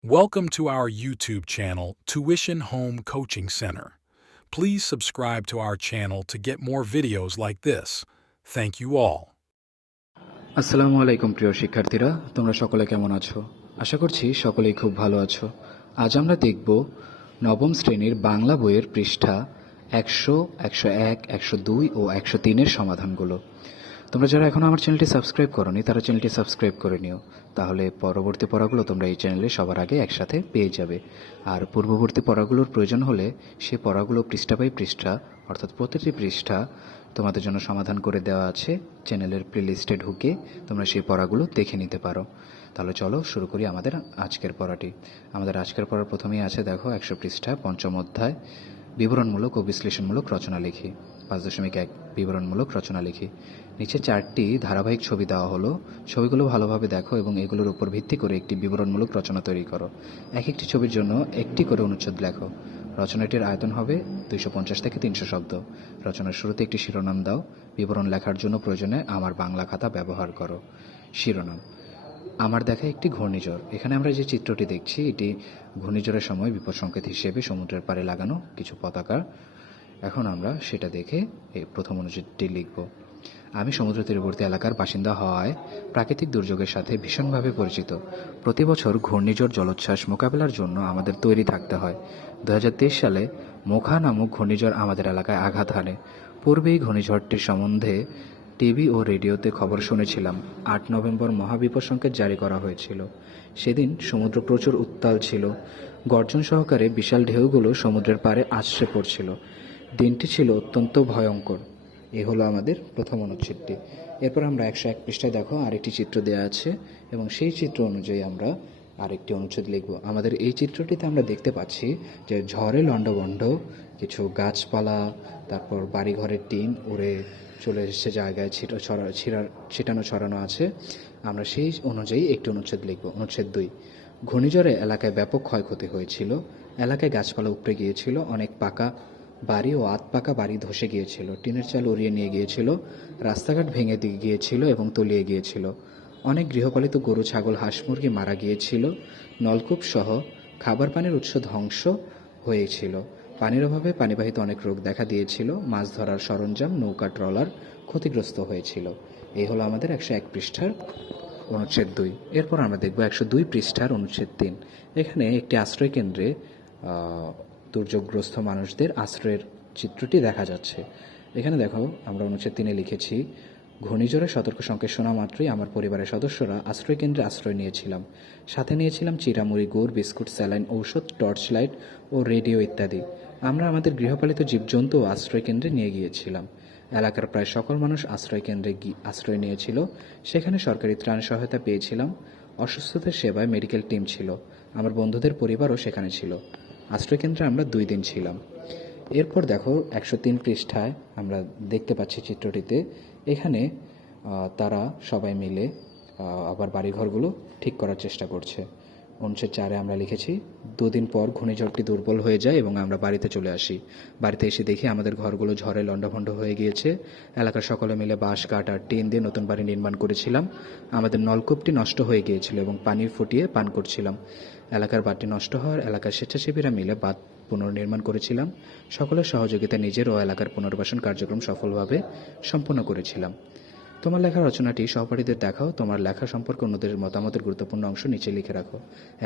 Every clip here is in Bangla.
Welcome to our YouTube channel, Tuition Home Coaching Center. Please subscribe to our channel to get more videos like this. Thank you all. আসসালামু আলাইকুম প্রিয় শিক্ষার্থীরা তোমরা সকলে কেমন আছো আশা করছি সকলেই খুব ভালো আছো আজ আমরা দেখব নবম শ্রেণীর বাংলা বইয়ের পৃষ্ঠা একশো একশো এক একশো দুই ও একশো তিনের সমাধানগুলো তোমরা যারা এখনও আমার চ্যানেলটি সাবস্ক্রাইব করনি, তারা চ্যানেলটি সাবস্ক্রাইব করে নিও। তাহলে পরবর্তী পড়াগুলো তোমরা এই চ্যানেলে সবার আগে একসাথে পেয়ে যাবে। আর পূর্ববর্তী পড়াগুলোর প্রয়োজন হলে সে পড়াগুলো পৃষ্ঠা বাই পৃষ্ঠা, অর্থাৎ প্রতিটি পৃষ্ঠা তোমাদের জন্য সমাধান করে দেওয়া আছে। চ্যানেলের প্লেলিস্টে ঢুকে তোমরা সেই পড়াগুলো দেখে নিতে পারো। তাহলে চলো শুরু করি আমাদের আজকের পড়াটি। আমাদের আজকের পড়ার প্রথমেই আছে, দেখো, একশো পৃষ্ঠা, পঞ্চম অধ্যায়। বিবরণমূলক ও বিশ্লেষণমূলক রচনা লিখি। পাঁচ দশমিক এক বিবরণমূলক রচনা লিখি। নিচে চারটি ধারাবাহিক ছবি দেওয়া হলো। ছবিগুলো ভালোভাবে দেখো এবং এগুলোর উপর ভিত্তি করে একটি বিবরণমূলক রচনা তৈরি করো। এক একটি ছবির জন্য একটি করে অনুচ্ছেদ লেখো। রচনাটির আয়তন হবে দুইশো পঞ্চাশ থেকে তিনশো শব্দ। রচনার শুরুতে একটি শিরোনাম দাও। বিবরণ লেখার জন্য প্রয়োজনে আমার বাংলা খাতা ব্যবহার করো। শিরোনাম আমার দেখা একটি ঘূর্ণিঝড়। এখানে আমরা যে চিত্রটি দেখছি, এটি ঘূর্ণিঝড়ের সময় বিপদ সংকেত হিসেবে সমুদ্রের পাড়ে লাগানো কিছু পতাকা এখন আমরা সেটা দেখে এই প্রথম অনুচ্ছেদটি লিখব। আমি সমুদ্র তীরবর্তী এলাকার বাসিন্দা হওয়ায় প্রাকৃতিক দুর্যোগের সাথে ভীষণভাবে পরিচিত। প্রতি বছর ঘূর্ণিঝড় জলোচ্ছ্বাস মোকাবেলার জন্য আমাদের তৈরি থাকতে হয়। দু হাজার তেইশ সালে মোখা নামক ঘূর্ণিঝড় আমাদের এলাকায় আঘাত হানে। পূর্বেই ঘূর্ণিঝড়টির সম্বন্ধে টিভি ও রেডিওতে খবর শুনেছিলাম। আট নভেম্বর মহাবিপদ সংকেত জারি করা হয়েছিল। সেদিন সমুদ্র প্রচুর উত্তাল ছিল। গর্জন সহকারে বিশাল ঢেউগুলো সমুদ্রের পাড়ে আছড়ে পড়ছিল। দিনটি ছিল অত্যন্ত ভয়ঙ্কর। এ হলো আমাদের প্রথম অনুচ্ছেদটি। এরপর আমরা একশো এক পৃষ্ঠায় দেখো, আরেকটি চিত্র দেওয়া আছে এবং সেই চিত্র অনুযায়ী আমরা আরেকটি অনুচ্ছেদ লিখব। আমাদের এই চিত্রটিতে আমরা দেখতে পাচ্ছি যে ঝড়ে লণ্ডভণ্ড, কিছু গাছপালা, তারপর বাড়িঘরের টিন, উড়ে চলে এসেছে জায়গায় ছিটো ছড়া ছিড়ার ছিটানো ছড়ানো আছে। আমরা সেই অনুযায়ী একটি অনুচ্ছেদ লিখব। অনুচ্ছেদ দুই, ঘূর্ণিঝড়ে এলাকায় ব্যাপক ক্ষয়ক্ষতি হয়েছিল। এলাকায় গাছপালা উপড়ে গিয়েছিল, অনেক পাকা বাড়ি ও আত পাকা বাড়ি ধসে গিয়েছিল। টিনের চাল উড়িয়ে নিয়ে গিয়েছিল, রাস্তাঘাট ভেঙে দিয়ে গিয়েছিল এবং তলিয়ে গিয়েছিল। অনেক গৃহপালিত গরু, ছাগল, হাঁস মুরগি মারা গিয়েছিল। নলকূপ সহ খাবার পানির উৎস ধ্বংস হয়েছিল। পানির অভাবে পানিবাহিত অনেক রোগ দেখা দিয়েছিল। মাছ ধরার সরঞ্জাম, নৌকা, ট্রলার ক্ষতিগ্রস্ত হয়েছিল। এই হলো আমাদের একশো এক পৃষ্ঠার অনুচ্ছেদ দুই। এরপর আমরা দেখব একশো দুই পৃষ্ঠার অনুচ্ছেদ তিন। এখানে একটি আশ্রয় কেন্দ্রে দুর্যোগগ্রস্ত মানুষদের আশ্রয়ের চিত্রটি দেখা যাচ্ছে। এখানে দেখো, আমরা অনুচ্ছেদ তিনে লিখেছি, ঘূর্ণিঝড়ে সতর্ক সংকেত শোনা মাত্রই আমার পরিবারের সদস্যরা আশ্রয় কেন্দ্রে আশ্রয় নিয়েছিলাম। সাথে নিয়েছিলাম চিরামুড়ি গুড়, বিস্কুট, স্যালাইন, ঔষধ টর্চ লাইট ও রেডিও ইত্যাদি। আমরা আমাদের গৃহপালিত জীবজন্তু ও আশ্রয় কেন্দ্রে নিয়ে গিয়েছিলাম। এলাকার প্রায় সকল মানুষ আশ্রয় কেন্দ্রে গি- আশ্রয় নিয়েছিল। সেখানে সরকারি ত্রাণ সহায়তা পেয়েছিলাম। অসুস্থতার সেবায় মেডিকেল টিম ছিল। আমার বন্ধুদের পরিবারও সেখানে ছিল। আশ্রয়কেন্দ্রে আমরা দুই দিন ছিলাম। এরপর দেখো, একশো তিন পৃষ্ঠায় আমরা দেখতে পাচ্ছি চিত্রটিতে। এখানে তারা সবাই মিলে আবার বাড়িঘরগুলো ঠিক করার চেষ্টা করছে। অনুচ্ছেদ চারে আমরা লিখেছি, দুদিন পর ঘূর্ণিঝড়টি দুর্বল হয়ে যায় এবং আমরা বাড়িতে চলে আসি। বাড়িতে এসে দেখি আমাদের ঘরগুলো ঝড়ে লণ্ডভণ্ড হয়ে গিয়েছে। এলাকার সকলে মিলে বাঁশ, কাঠ আর টিন দিয়ে নতুন বাড়ি নির্মাণ করেছিলাম। আমাদের নলকূপটি নষ্ট হয়ে গিয়েছিল এবং পানি ফুটিয়ে পান করছিলাম। এলাকার বাঁধটি নষ্ট হওয়ার এলাকার স্বেচ্ছাসেবীরা মিলে বাঁধ পুনর্নির্মাণ করেছিলাম। সকলের সহযোগিতায় নিজের ও এলাকার পুনর্বাসন কার্যক্রম সফলভাবে সম্পন্ন করেছিলাম। তোমার লেখা রচনাটি সহপাঠীদের দেখাও, তোমার লেখা সম্পর্কে অন্যদের মতামতের গুরুত্বপূর্ণ অংশ নিচে লিখে রাখো।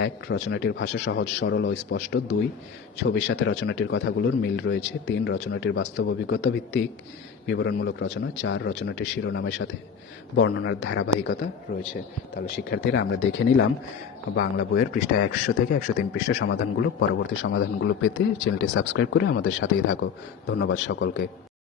এক, রচনাটির ভাষা সহজ, সরল ও স্পষ্ট। দুই, ছবির সাথে রচনাটির কথাগুলোর মিল রয়েছে। তিন, রচনাটির বাস্তব অভিজ্ঞতা ভিত্তিক, বিবরণমূলক রচনা। চার, রচনাটির শিরোনামের সাথে বর্ণনার ধারাবাহিকতা রয়েছে। তাহলে শিক্ষার্থীরা, আমরা দেখে নিলাম বাংলা বইয়ের পৃষ্ঠা একশো থেকে একশো তিন পৃষ্ঠা সমাধানগুলো। পরবর্তী সমাধানগুলো পেতে চ্যানেলটি সাবস্ক্রাইব করে আমাদের সাথেই থাকো। ধন্যবাদ সকলকে।